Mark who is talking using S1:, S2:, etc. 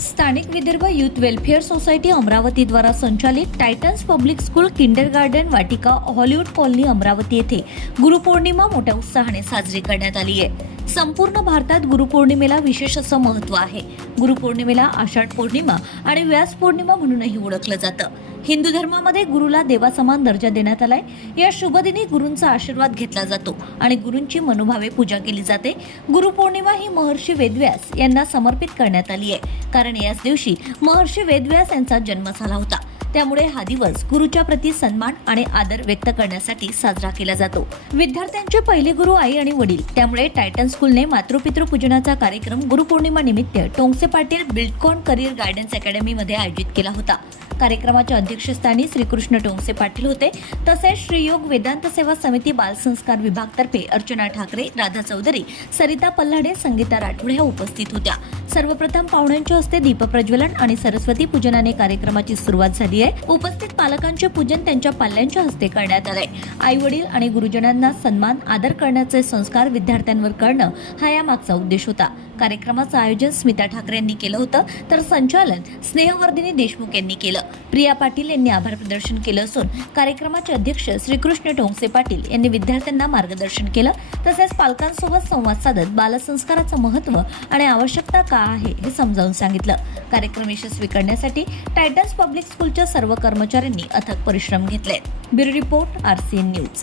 S1: स्थानिक Vidarbha youth welfare society Amravati द्वारा संचालित Titans public school kindergarten वाटिका हॉलिवूड कॉलनी अमरावती येथे गुरुपौर्णिमा मोठ्या उत्साहाने साजरी करण्यात आली आहे. संपूर्ण भारतात गुरुपौर्णिमेला विशेष असं महत्त्व आहे. गुरुपौर्णिमेला आषाढ पौर्णिमा आणि व्यास पौर्णिमा म्हणूनही ओळखलं जातं. हिंदू धर्मामध्ये गुरुला देवासमान दर्जा देण्यात आलाय. या शुभदिनी गुरूंचा आशीर्वाद घेतला जातो आणि गुरूंची मनोभावे पूजा केली जाते. गुरुपौर्णिमा ही महर्षी वेदव्यास यांना समर्पित करण्यात आली आहे. कारण याच दिवशी महर्षी वेदव्यास यांचा जन्म झाला होता. त्यामुळे हा दिवस गुरुच्या प्रती सन्मान आणि आदर व्यक्त करण्यासाठी साजरा केला जातो. विद्यार्थ्यांचे पहिले गुरु आई आणि वडील. त्यामुळे टायटन स्कूलने मातृपितृ पूजनाचा कार्यक्रम गुरुपौर्णिमा निमित्त Tongse Patil Buildcon career guidance अकॅडमीमध्ये आयोजित केला होता. कार्यक्रमाच्या अध्यक्षस्थानी श्रीकृष्ण टोंगसे पाटील होते. तसेच श्रीयोग वेदांत सेवा समिती बालसंस्कार विभागतर्फे अर्चना ठाकरे राधा चौधरी सरिता पल्लाडे संगीता राठोड ह्या उपस्थित होत्या. सर्वप्रथम पाहुण्यांच्या हस्ते दीपप्रज्वलन आणि सरस्वती पूजनाने कार्यक्रमाची सुरुवात झाली आहे. उपस्थित पालकांचे पूजन त्यांच्या पाल्यांच्या हस्ते करण्यात आले. आई वडील आणि गुरुजनांना सन्मान आदर करण्याचे संस्कार विद्यार्थ्यांवर करणं हा या मागचा उद्देश होता. कार्यक्रमाचं आयोजन स्मिता ठाकरे यांनी केलं होतं. तर संचालन स्नेहवर्धिनी देशमुख यांनी केलं. प्रिया पाटील यांनी आभार प्रदर्शन केलं असून कार्यक्रमाचे अध्यक्ष श्रीकृष्ण टोंगसे पाटील यांनी विद्यार्थ्यांना मार्गदर्शन केलं तसेच पालकांसोबत संवाद साधत बालसंस्काराचं महत्त्व आणि आवश्यकता का आहे हे समजावून सांगितलं. कार्यक्रम यशस्वी करण्यासाठी टायटन्स पब्लिक स्कूलच्या सर्व कर्मचाऱ्यांनी अथक परिश्रम घेतले ब्युरो रिपोर्ट आरसीएन न्यूज.